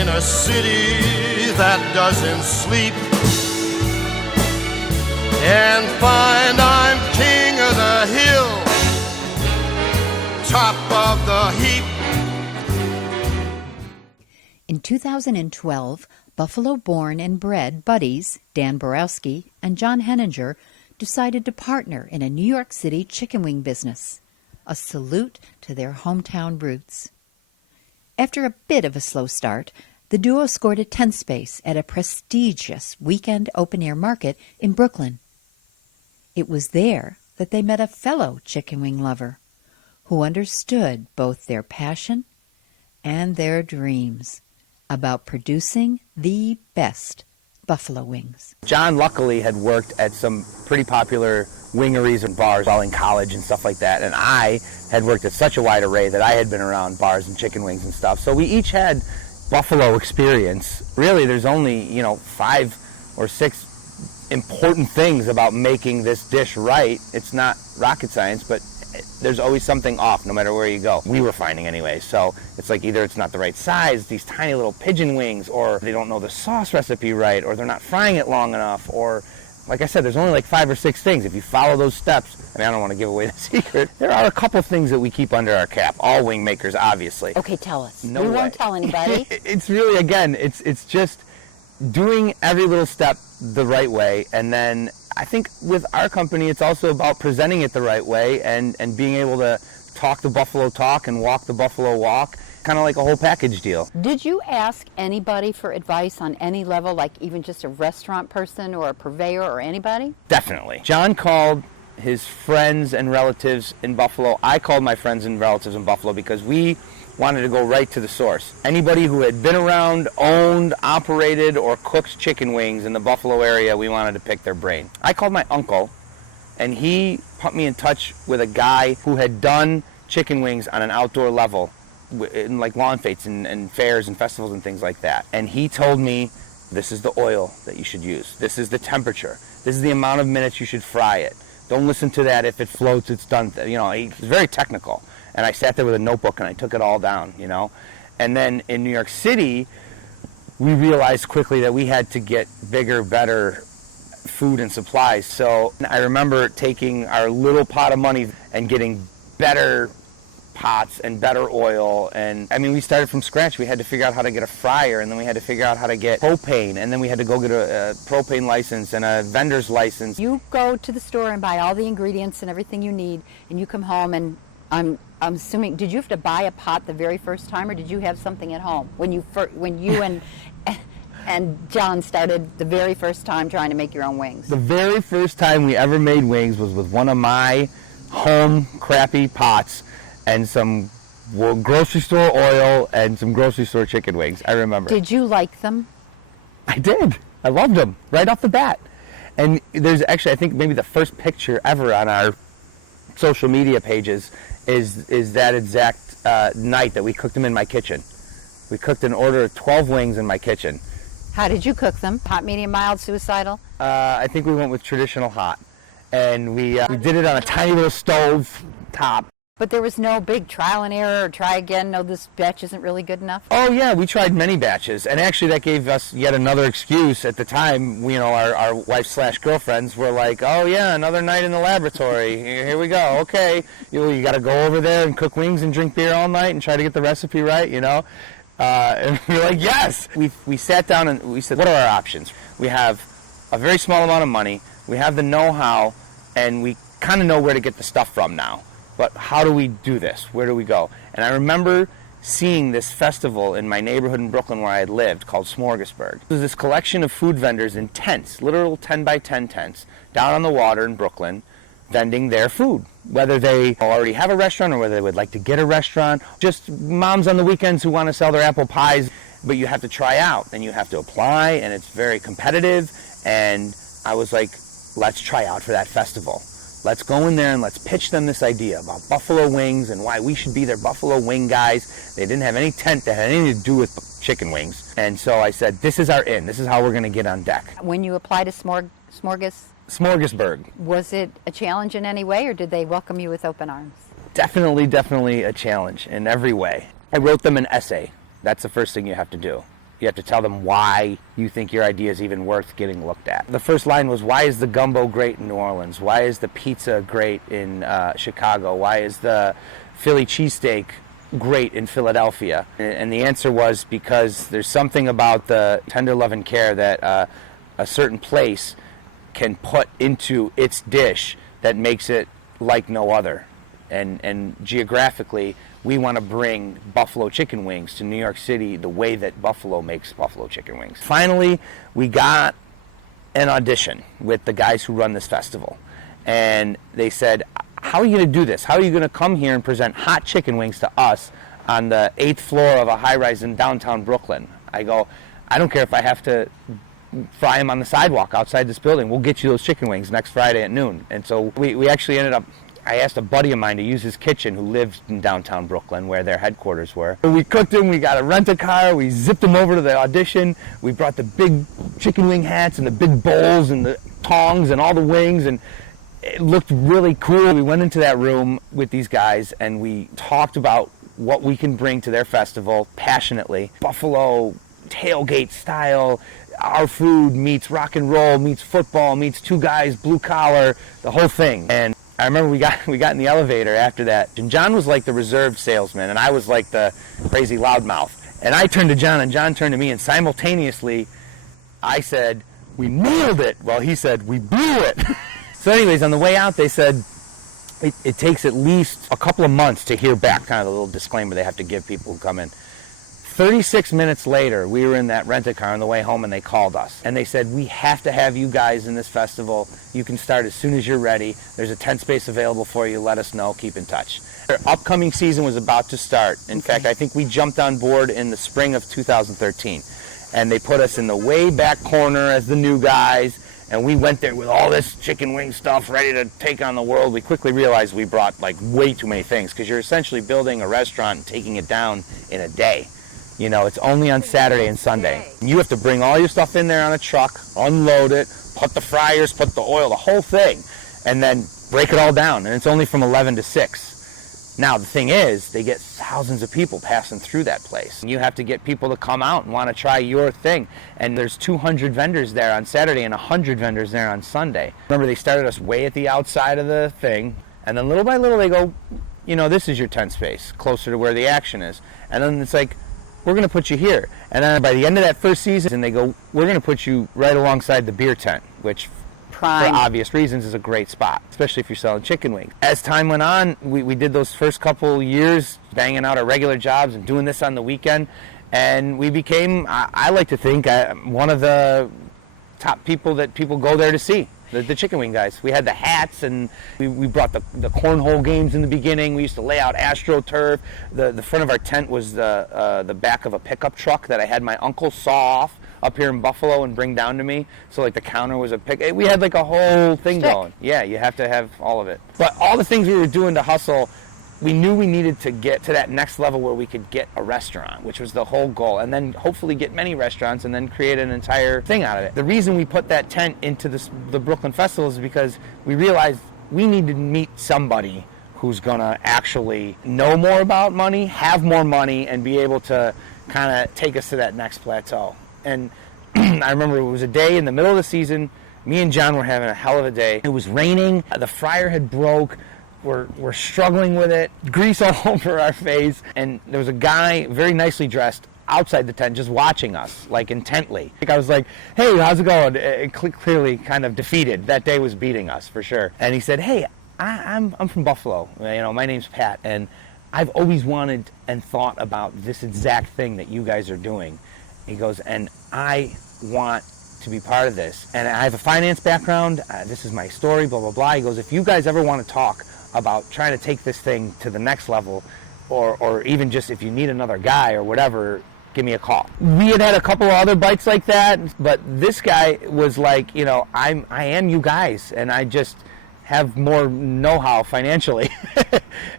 in a city that doesn't sleep, and find I'm king of the hill, top of the heap. In 2012, Buffalo-born and bred buddies Dan Borowski and John Henninger decided to partner in a New York City chicken wing business, a salute to their hometown roots. After a bit of a slow start, the duo scored a 10th space at a prestigious weekend open-air market in Brooklyn. It was there that they met a fellow chicken wing lover who understood both their passion and their dreams about producing the best buffalo wings. John luckily had worked at some pretty popular wingeries and bars while in college and stuff like that, and I had worked at such a wide array that I had been around bars and chicken wings and stuff. So we each had buffalo experience. Really, there's only, 5 or 6 important things about making this dish right. It's not rocket science, but there's always something off no matter where you go. We were finding anyway. So it's like either it's not the right size, these tiny little pigeon wings, or they don't know the sauce recipe right, or they're not frying it long enough, or like I said, there's only like 5 or 6 things. If you follow those steps, I don't want to give away the secret, there are a couple things that we keep under our cap. All wing makers, obviously. Okay, tell us. No we way. won't tell anybody. It's really, again, it's just doing every little step the right way, and then I think with our company, it's also about presenting it the right way and being able to talk the buffalo talk and walk the buffalo walk, kind of like a whole package deal. Did you ask anybody for advice on any level, like even just a restaurant person or a purveyor or anybody? Definitely. John called his friends and relatives in Buffalo. I called my friends and relatives in Buffalo because we wanted to go right to the source. Anybody who had been around, owned, operated, or cooked chicken wings in the Buffalo area, we wanted to pick their brain. I called my uncle, and he put me in touch with a guy who had done chicken wings on an outdoor level, in like lawn fetes and fairs and festivals and things like that. And he told me, this is the oil that you should use. This is the temperature. This is the amount of minutes you should fry it. Don't listen to that. If it floats, it's done. He was very technical. And I sat there with a notebook and I took it all down, And then in New York City, we realized quickly that we had to get bigger, better food and supplies. So I remember taking our little pot of money and getting better pots and better oil. And we started from scratch. We had to figure out how to get a fryer, and then we had to figure out how to get propane, and then we had to go get a propane license and a vendor's license. You go to the store and buy all the ingredients and everything you need, and you come home, and I'm assuming, did you have to buy a pot the very first time, or did you have something at home when you and John started the very first time trying to make your own wings? The very first time we ever made wings was with one of my home crappy pots and some grocery store oil and some grocery store chicken wings. I remember. Did you like them? I did. I loved them right off the bat. And there's actually, I think maybe the first picture ever on our social media pages is that exact night that we cooked them in my kitchen. We cooked an order of 12 wings in my kitchen. How did you cook them? Hot, medium, mild, suicidal? I think we went with traditional hot. And we did it on a tiny little stove top. But there was no big trial and error or try again, no, this batch isn't really good enough? Oh, yeah, we tried many batches. And actually that gave us yet another excuse. At the time, our wife/girlfriends were like, oh, yeah, another night in the laboratory. Here we go. Okay, you got to go over there and cook wings and drink beer all night and try to get the recipe right, And we were like, yes! We sat down and we said, what are our options? We have a very small amount of money. We have the know-how, and we kind of know where to get the stuff from now. But how do we do this? Where do we go? And I remember seeing this festival in my neighborhood in Brooklyn where I had lived called Smorgasburg. It was this collection of food vendors in tents, literal 10 by 10 tents, down on the water in Brooklyn, vending their food. Whether they already have a restaurant or whether they would like to get a restaurant. Just moms on the weekends who want to sell their apple pies. But you have to try out and you have to apply, and it's very competitive. And I was like, let's try out for that festival. Let's go in there and let's pitch them this idea about buffalo wings and why we should be their buffalo wing guys. They didn't have any tent that had anything to do with chicken wings. And so I said, this is our in. This is how we're going to get on deck. When you applied to Smorgasburg. Was it a challenge in any way, or did they welcome you with open arms? Definitely a challenge in every way. I wrote them an essay. That's the first thing you have to do. You have to tell them why you think your idea is even worth getting looked at. The first line was, why is the gumbo great in New Orleans? Why is the pizza great in Chicago? Why is the Philly cheesesteak great in Philadelphia? And the answer was because there's something about the tender love and care that a certain place can put into its dish that makes it like no other. And geographically, we want to bring buffalo chicken wings to New York City the way that Buffalo makes buffalo chicken wings. Finally, we got an audition with the guys who run this festival. And they said, how are you going to do this? How are you going to come here and present hot chicken wings to us on the 8th floor of a high-rise in downtown Brooklyn? I go, I don't care if I have to fry them on the sidewalk outside this building. We'll get you those chicken wings next Friday at noon. And so we actually ended up, I asked a buddy of mine to use his kitchen who lived in downtown Brooklyn where their headquarters were. We cooked them, we got a rent-a-car, we zipped them over to the audition, we brought the big chicken wing hats and the big bowls and the tongs and all the wings, and it looked really cool. We went into that room with these guys and we talked about what we can bring to their festival passionately. Buffalo tailgate style, our food meets rock and roll, meets football, meets two guys, blue collar, the whole thing. And I remember we got in the elevator after that, and John was like the reserved salesman, and I was like the crazy loudmouth. And I turned to John, and John turned to me, and simultaneously, I said, we nailed it. Well, he said, we blew it. So anyways, on the way out, they said, it takes at least a couple of months to hear back, kind of the little disclaimer they have to give people who come in. 36 minutes later, we were in that rent-a-car on the way home, and they called us. And they said, we have to have you guys in this festival. You can start as soon as you're ready. There's a tent space available for you. Let us know. Keep in touch. Their upcoming season was about to start. In fact, I think we jumped on board in the spring of 2013. And they put us in the way back corner as the new guys. And we went there with all this chicken wing stuff ready to take on the world. We quickly realized we brought like way too many things, because you're essentially building a restaurant and taking it down in a day. You know, it's only on Saturday and Sunday. You have to bring all your stuff in there on a truck, unload it, put the fryers, put the oil, the whole thing, and then break it all down. And it's only from 11 to 6. Now, the thing is, they get thousands of people passing through that place. And you have to get people to come out and want to try your thing. And there's 200 vendors there on Saturday and 100 vendors there on Sunday. Remember, they started us way at the outside of the thing, and then little by little they go, you know, this is your tent space, closer to where the action is. And then it's like, we're going to put you here. And then by the end of that first season, they go, we're going to put you right alongside the beer tent, which Prime. for obvious reasons is a great spot, especially if you're selling chicken wings. As time went on, we did those first couple years banging out our regular jobs and doing this on the weekend. And we became, I like to think, one of the top people that people go there to see. The chicken wing guys. We had the hats, and we brought the cornhole games in the beginning. We used to lay out AstroTurf. The front of our tent was the back of a pickup truck that I had my uncle saw off up here in Buffalo and bring down to me. So like the counter was a pick. We had like a whole thing going. Yeah, you have to have all of it. But all the things we were doing to hustle, we knew we needed to get to that next level where we could get a restaurant, which was the whole goal, and then hopefully get many restaurants and then create an entire thing out of it. The reason we put that tent into the Brooklyn Festival is because we realized we needed to meet somebody who's going to actually know more about money, have more money, and be able to kind of take us to that next plateau. And I remember it was a day in the middle of the season. Me and John were having a hell of a day. It was raining. The fryer had broke. We're struggling with it, grease all over our face, and there was a guy very nicely dressed outside the tent just watching us, like intently. I was like, hey, how's it going? Clearly kind of defeated. That day was beating us for sure. And he said, hey, I'm from Buffalo. You know, my name's Pat, and I've always wanted and thought about this exact thing that you guys are doing. He goes, and I want to be part of this. And I have a finance background. This is my story, blah, blah, blah. He goes, if you guys ever want to talk about trying to take this thing to the next level, or even just if you need another guy or whatever, give me a call. We had a couple of other bites like that, but this guy was like, you know, I am you guys, and I just have more know-how financially.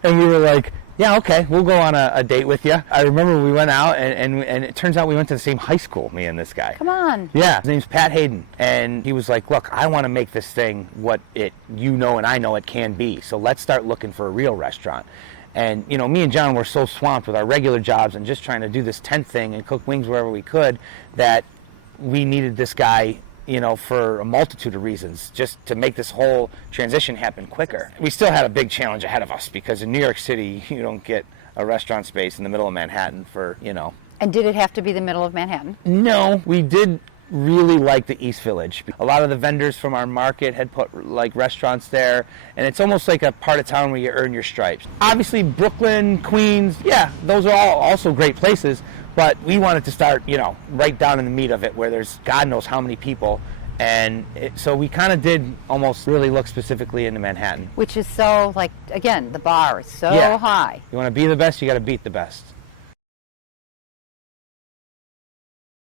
And we were like, yeah, okay, we'll go on a date with you. I remember we went out, and it turns out we went to the same high school, me and this guy. Come on. Yeah, his name's Pat Hayden, and he was like, look, I want to make this thing what it, you know and I know it can be, so let's start looking for a real restaurant. And, you know, me and John were so swamped with our regular jobs and just trying to do this tent thing and cook wings wherever we could that we needed this guy, you know, for a multitude of reasons, just to make this whole transition happen quicker. We still had a big challenge ahead of us because in New York City, you don't get a restaurant space in the middle of Manhattan for, you know. And did it have to be the middle of Manhattan? No, we did really like the East Village. A lot of the vendors from our market had put like restaurants there, and it's almost like a part of town where you earn your stripes. Obviously Brooklyn, Queens, yeah, those are all also great places, but we wanted to start, you know, right down in the meat of it where there's God knows how many people, and so we kind of did almost really look specifically into Manhattan. Which is so, like, again, the bar is so Yeah. high. You want to be the best, you got to beat the best.